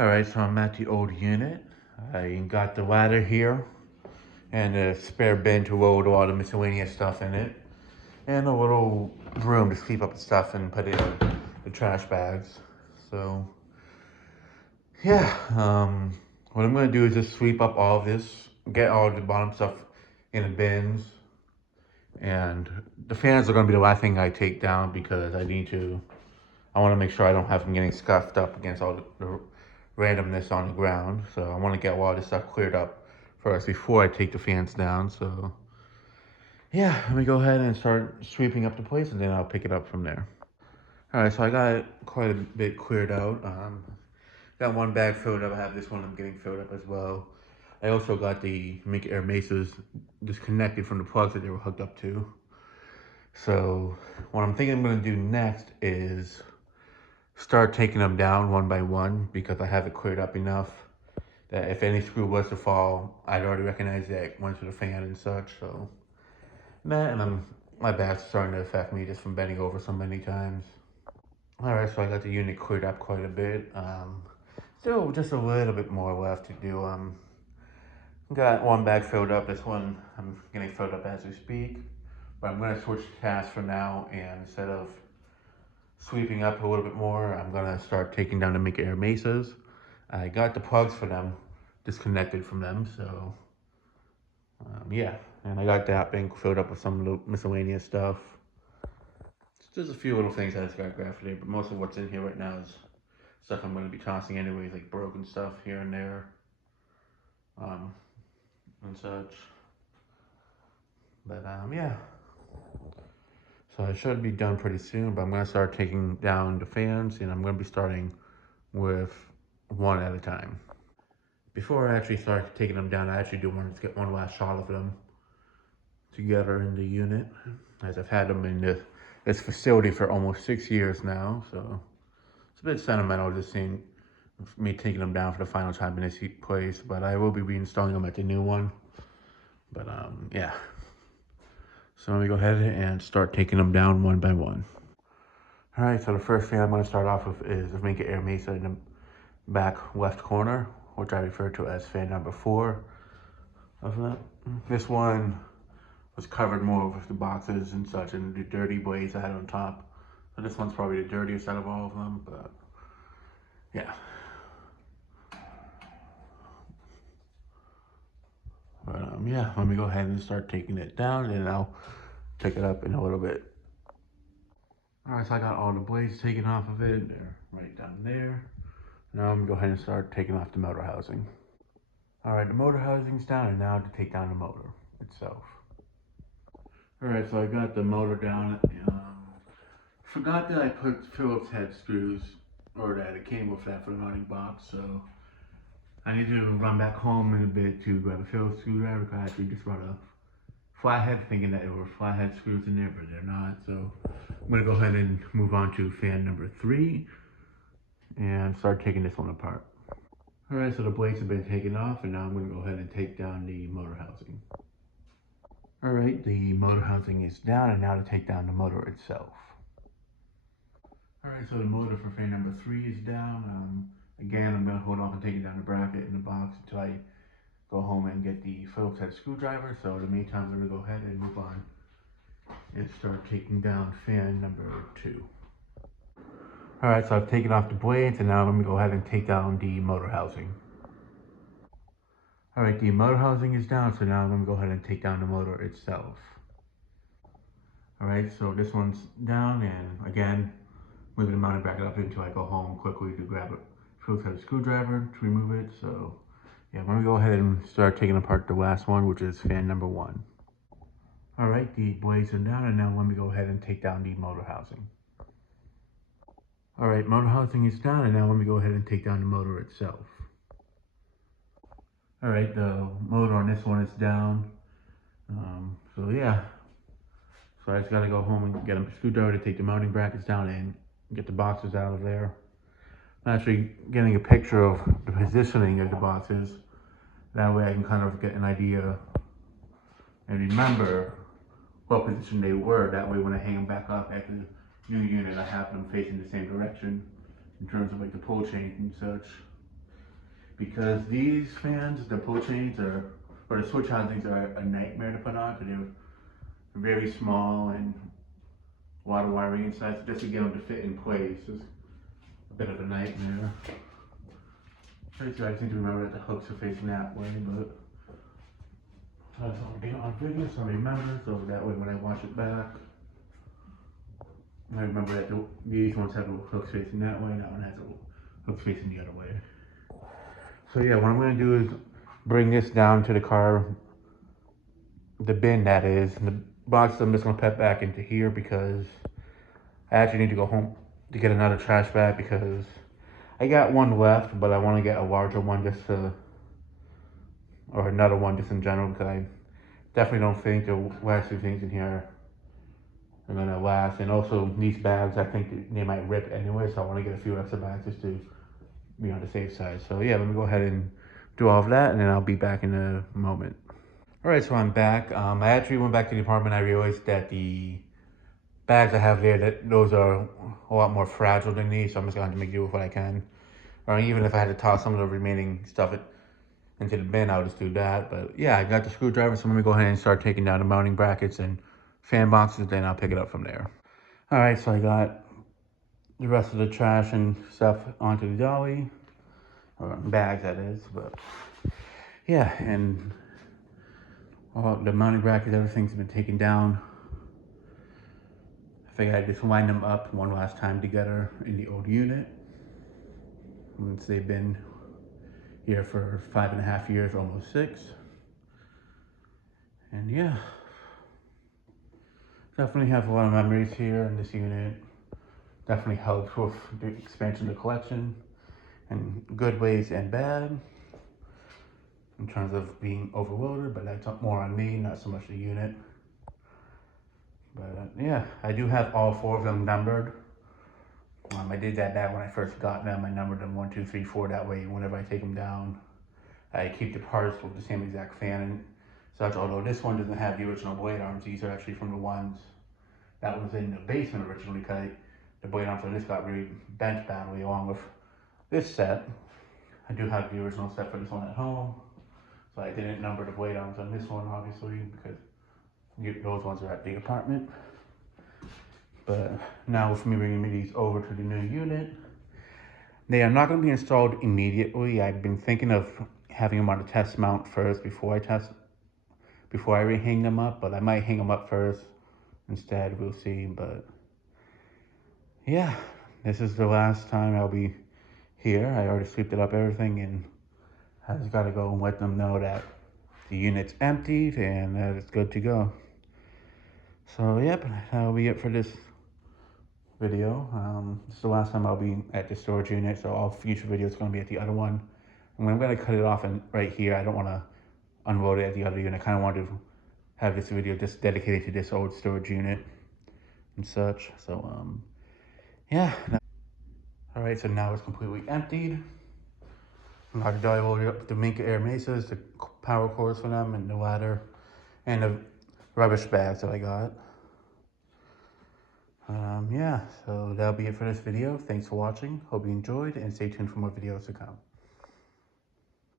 Alright, so I'm at the old unit. I got the ladder here and a spare bin to load all the miscellaneous stuff in it. And a little room to sweep up the stuff and put it in the trash bags. So, yeah, what I'm gonna do is just sweep up all of this, get all the bottom stuff in the bins. And the fans are gonna be the last thing I take down because I wanna make sure I don't have them getting scuffed up against all the randomness on the ground. So I wanna get a lot of this stuff cleared up first before I take the fans down. So yeah, let me go ahead and start sweeping up the place and then I'll pick it up from there. All right, so I got quite a bit cleared out. Got one bag filled up. I have this one I'm getting filled up as well. I also got the Mink Air Mesas disconnected from the plugs that they were hooked up to. So what I'm thinking I'm gonna do next is start taking them down one by one because I have it cleared up enough that if any screw was to fall, I'd already recognize that it went to the fan and such. So that, and my back's starting to affect me just from bending over so many times. All right, so I got the unit cleared up quite a bit. Still just a little bit more left to do. Got one bag filled up. This one I'm getting filled up as we speak. But I'm gonna switch tasks for now, and instead of sweeping up a little bit more, I'm gonna start taking down the Mink Air Mesas. I got the plugs for them disconnected from them, so yeah. And I got that bank filled up with some little miscellaneous stuff. There's a few little things I just got grabbed today, but most of what's in here right now is stuff I'm going to be tossing anyways, like broken stuff here and there, um, and such. But yeah. So I should be done pretty soon, but I'm going to start taking down the fans, and I'm going to be starting with one at a time. Before I actually start taking them down, I actually do want to get one last shot of them together in the unit, as I've had them in this facility for almost 6 years now, so it's a bit sentimental just seeing me taking them down for the final time in this place, but I will be reinstalling them at the new one. But yeah. So let me go ahead and start taking them down one by one. All right, so the first thing I'm going to start off with is the Mink Air Mesa in the back left corner, which I refer to as fan number 4 of that. This one was covered more with the boxes and such and the dirty blades I had on top. So this one's probably the dirtiest out of all of them, but yeah. But yeah, let me go ahead and start taking it down and I'll pick it up in a little bit. All right, so I got all the blades taken off of it. They're right down there. Now I'm gonna go ahead and start taking off the motor housing. All right, the motor housing's down, and now to take down the motor itself. All right, so I got the motor down. Forgot that I put Phillips head screws, or that it came with that for the mounting box, so I need to run back home in a bit to grab a Phillips screwdriver because I actually just brought a flathead thinking that there were flathead screws in there, but they're not. So I'm gonna go ahead and move on to fan number 3 and start taking this one apart. All right, so the blades have been taken off, and now I'm gonna go ahead and take down the motor housing. All right, the motor housing is down, and now to take down the motor itself. All right, so the motor for fan number 3 is down. Again, I'm gonna hold off on taking down the bracket in the box until I go home and get the Phillips head screwdriver. So in the meantime, I'm gonna go ahead and move on and start taking down fan number 2. All right, so I've taken off the blades, and now let me go ahead and take down the motor housing. All right, the motor housing is down, so now I'm gonna go ahead and take down the motor itself. All right, so this one's down, and again, moving the mounting bracket up until I go home quickly to grab a Phillips head screwdriver to remove it. So yeah, let me go ahead and start taking apart the last one, which is fan number 1. All right, the blades are down, and now let me go ahead and take down the motor housing. All right, motor housing is down, and now let me go ahead and take down the motor itself. All right, the motor on this one is down. So yeah, so I just gotta go home and get a screwdriver to take the mounting brackets down and get the boxes out of there. I'm actually getting a picture of the positioning of the boxes. That way I can kind of get an idea and remember what position they were. That way when I hang them back up at the new unit, I have them facing the same direction in terms of like the pull chain and such. because these fans, the pull chains or the switch housings are a nightmare to put on because they're very small and a lot of wiring inside. So just to get them to fit in place is a bit of a nightmare. Pretty sure I just need to remember that the hooks are facing that way, but that's all I'm getting on video, so I remember, so that way when I watch it back, I remember that these ones have the hooks facing that way, and that one has the hooks facing the other way. So yeah, what I'm gonna do is bring this down to the car, the bin that is, and the box I'm just gonna put back into here because I actually need to go home to get another trash bag because I got one left, but I want to get a larger one just to, or another one just in general because I definitely don't think the last two things in here are gonna last. And also these bags, I think they might rip anyway, so I want to get a few extra bags just to be on the safe side. So yeah, let me go ahead and do all of that, and then I'll be back in a moment. All right, so I'm back. I actually went back to the apartment. I realized that the bags I have there, that those are a lot more fragile than these, so I'm just going to make do with what I can. Or even if I had to toss some of the remaining stuff into the bin, I'll just do that. But yeah, I got the screwdriver, so let me go ahead and start taking down the mounting brackets and fan boxes, then I'll pick it up from there. All right, so I got the rest of the trash and stuff onto the dolly, or bags that is, but yeah, and all the mounting brackets, everything's been taken down. I figured I'd just line them up one last time together in the old unit. Since they've been here for 5.5 years, almost 6. And yeah, definitely have a lot of memories here in this unit. Definitely helped with the expansion of the collection in good ways and bad. In terms of being overloaded, but that's more on me, not so much the unit. But yeah, I do have all 4 of them numbered. I did that back when I first got them. I numbered them 1, 2, 3, 4. That way, whenever I take them down, I keep the parts with the same exact fan and such. Although this one doesn't have the original blade arms, these are actually from the ones that was in the basement originally. Because the blade arms on this got really bent badly, along with this set. I do have the original set for this one at home, so I didn't number the blade arms on this one, obviously, because those ones are at the apartment. But now with me bringing these over to the new unit, they are not going to be installed immediately. I've been thinking of having them on a test mount first before I hang them up, but I might hang them up first instead. We'll see. But yeah, this is the last time I'll be here. I already sweeped it up everything, and I just got to go and let them know that the unit's emptied and that it's good to go. So yep, that'll be it for this video. This is the last time I'll be at the storage unit, so all future videos are going to be at the other one. And I'm going to cut it off right here. I don't want to unload it at the other unit. I kind of want to have this video just dedicated to this old storage unit and such. So yeah. All right, so now it's completely emptied. I'm going to loaded up the Minka Air Mesas, the power cords for them, and the ladder, and the rubbish bags that I got. Yeah, so that'll be it for this video. Thanks for watching. Hope you enjoyed, and stay tuned for more videos to come.